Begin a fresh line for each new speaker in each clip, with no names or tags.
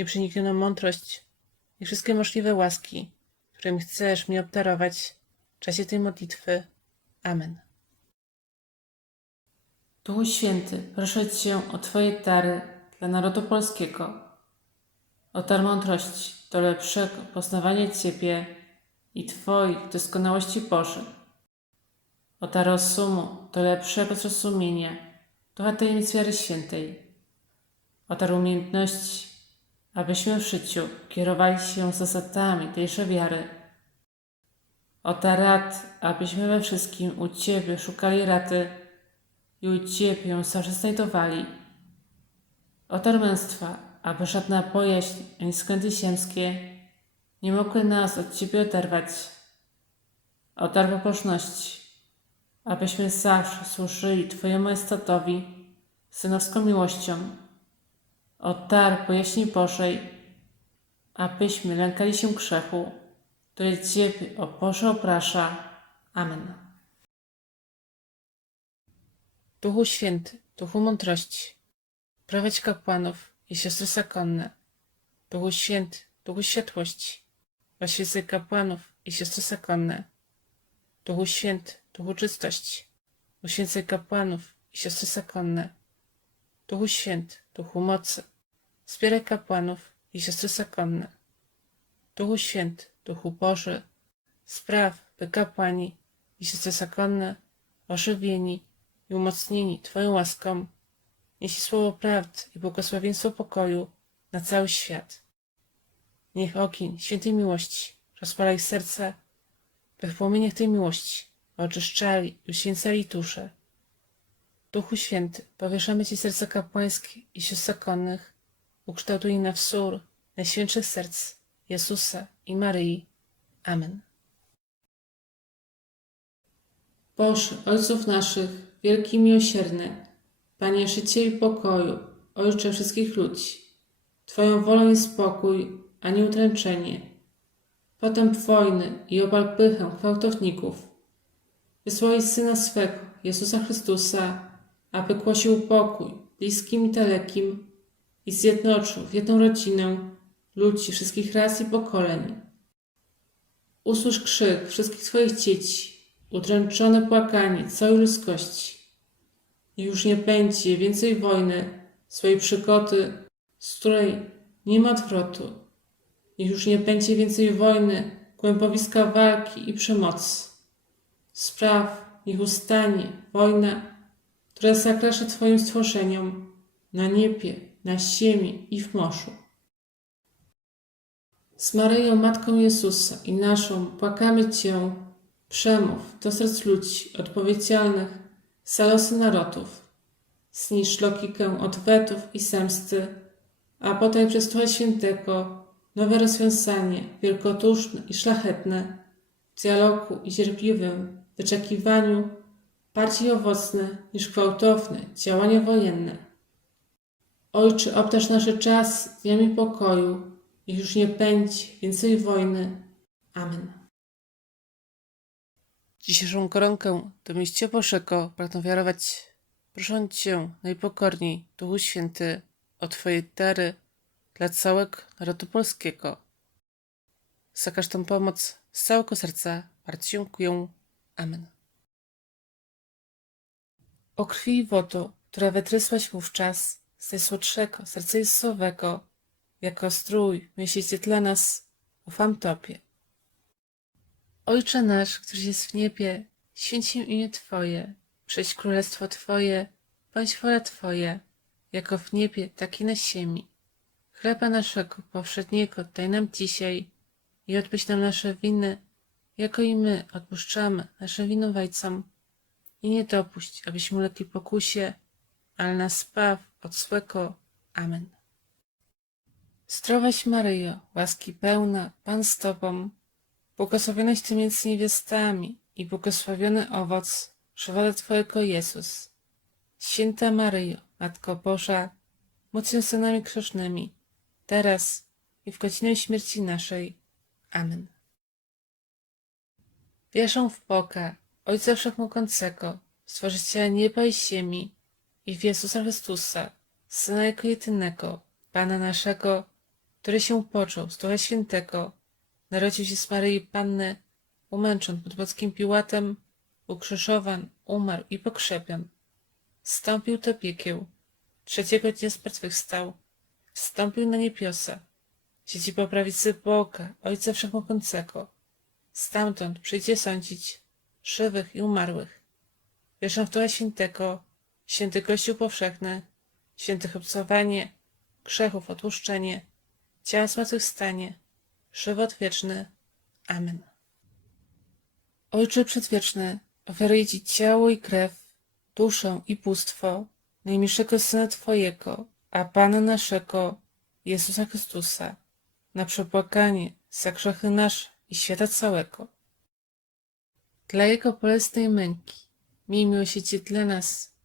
nieprzeniknioną mądrość i wszystkie możliwe łaski, którymi chcesz mnie obdarować w czasie tej modlitwy. Amen. Duchu Święty, proszę Cię o Twoje dary dla narodu polskiego, o dar mądrości do lepszego poznawania Ciebie i Twoich doskonałości Bożych, o dar rozumu do lepszego zrozumienia ducha tajemnic wiary świętej, o dar umiejętności, abyśmy w życiu kierowali się zasadami tejże wiary, o dar rad, abyśmy we wszystkim u Ciebie szukali rady i u Ciebie ją zawsze znajdowali, o dar męstwa, aby żadna bojaźń ani skręty ziemskie nie mogły nas od Ciebie oderwać, o dar pobożności, abyśmy zawsze służyli Twojemu majestatowi synowską miłością, o dar pojaśni Bożej, abyśmy lękali się grzechu, który Ciebie, o Boże, oprasza. Amen. Duchu Święty, Duchu Mądrości, prowadź kapłanów i siostry zakonne. Duchu Święty, Duchu Światłości, oświecaj kapłanów i siostry zakonne. Duchu Święty, Duchu Czystości, uświęcaj kapłanów i siostry zakonne. Duchu Święty, Duchu Mocy, wspieraj kapłanów i siostry zakonne. Duchu Święty, Duchu Boży, spraw, by kapłani i siostry zakonne, ożywieni i umocnieni Twoją łaską, nieśli słowo prawdy i błogosławieństwo pokoju na cały świat. Niech ogień świętej miłości rozpala ich serca, by w płomieniach tej miłości oczyszczali i uświęcali dusze. Duchu Święty, powieszamy Ci serca kapłańskie i sióstr zakonnych, ukształtuj na wzór najświętszych serc Jezusa i Maryi. Amen. Boże, Ojców naszych, wielki miłosierny, Panie życie i pokoju, Ojcze wszystkich ludzi, Twoją wolą jest spokój, a nie utręczenie. Potem wojny i obal pychę gwałtowników. Wysłałeś Syna swego, Jezusa Chrystusa, aby głosił pokój bliskim i dalekim i zjednoczył w jedną rodzinę ludzi wszystkich ras i pokoleń. Usłysz krzyk wszystkich Twoich dzieci, udręczone płakanie całej ludzkości. I już nie będzie więcej wojny, swojej przygody, z której nie ma odwrotu. I już nie będzie więcej wojny, głębowiska walki i przemocy. Spraw, niech ustanie wojna, która zakrasza Twoim stworzeniom na niebie, na ziemi i w morzu. Z Maryją, Matką Jezusa i naszą płakamy Cię, przemów do serc ludzi odpowiedzialnych za losy narodów. Zniszcz logikę odwetów i zemsty, a potem przez Ducha Świętego nowe rozwiązanie, wielkoduszne i szlachetne, w dialogu i cierpliwym wyczekiwaniu, bardziej owocne niż gwałtowne działania wojenne. Ojcze, obdarz nasze czas dniami pokoju i już nie będzie więcej wojny. Amen. Dzisiejszą koronkę do mieścia Bożego pragnę wiarować, prosząc Cię najpokorniej, Duchu Święty, o Twoje dary dla całego narodu polskiego. Za każdą pomoc z całego serca bardzo dziękuję. Amen. O krwi i wodo, która wytrysłaś wówczas z najsłodszego serca Jezusowego, jako strój miesięcy dla nas, ufam Tobie. Ojcze nasz, któryś jest w niebie, święć się imię Twoje, przyjdź królestwo Twoje, bądź wola Twoja, jako w niebie, tak i na ziemi. Chleba naszego powszedniego daj nam dzisiaj i odpuść nam nasze winy, jako i my odpuszczamy naszym winowajcom. I nie dopuść, abyśmy ulegli pokusie, ale nas zbaw od. Amen. Zdrowaś Maryjo, łaski pełna, Pan z Tobą, błogosławionaś Ty między niewiastami i błogosławiony owoc żywota Twojego Jezus. Święta Maryjo, Matko Boża, módl się za nami grzesznymi, teraz i w godzinę śmierci naszej. Amen. Wierzę w Boga, Ojca Wszechmogącego, Stworzyciela nieba i ziemi i w Jezusa Chrystusa, Syna Jego jedynego, Pana naszego, który się począł z Ducha Świętego, narodził się z Maryi Panny, umęczon pod Boskim Piłatem, ukrzyżowan, umarł i pokrzepion. Wstąpił do piekieł, trzeciego dnia zmartwychwstał, wstąpił na niebiosa, siedzi po prawicy Boga, Ojca Wszechmogącego. Stamtąd przyjdzie sądzić żywych i umarłych. Wierzę w Ducha Świętego, święty Kościół powszechny, święte obcowanie, grzechów odłuszczenie, ciała zmartwychwstanie, żywot wieczny. Amen. Ojcze Przedwieczny, ofiaruję Ci ciało i krew, duszę i bóstwo najmilszego Syna Twojego, a Pana naszego, Jezusa Chrystusa, na przebłaganie za grzechy nasze i świata całego. Dla Jego bolesnej męki, miej miłosierdzie dla nas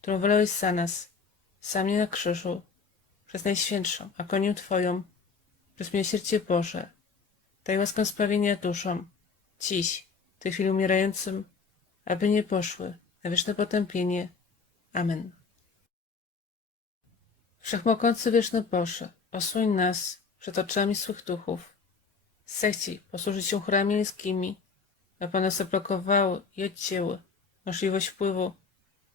którą wylałeś za nas, za mnie na krzyżu, przez Najświętszą agonię Twoją, przez miłosierdzie Boże, daj łaskę sprawienia duszom, dziś, w tej chwili umierającym, aby nie poszły na wieczne potępienie. Amen. Wszechmogący wieczny Boże, osłoń nas przed oczami swych duchów. Zechciej posłużyć się chórami anielskimi, aby one zablokowały i odcięły możliwość wpływu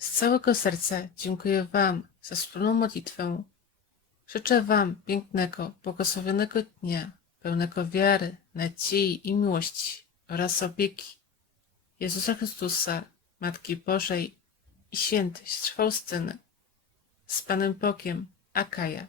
Z całego serca dziękuję Wam za wspólną modlitwę. Życzę Wam pięknego, błogosławionego dnia, pełnego wiary, nadziei i miłości oraz opieki Jezusa Chrystusa, Matki Bożej i świętość Faustyny z Panem Bokiem Akaja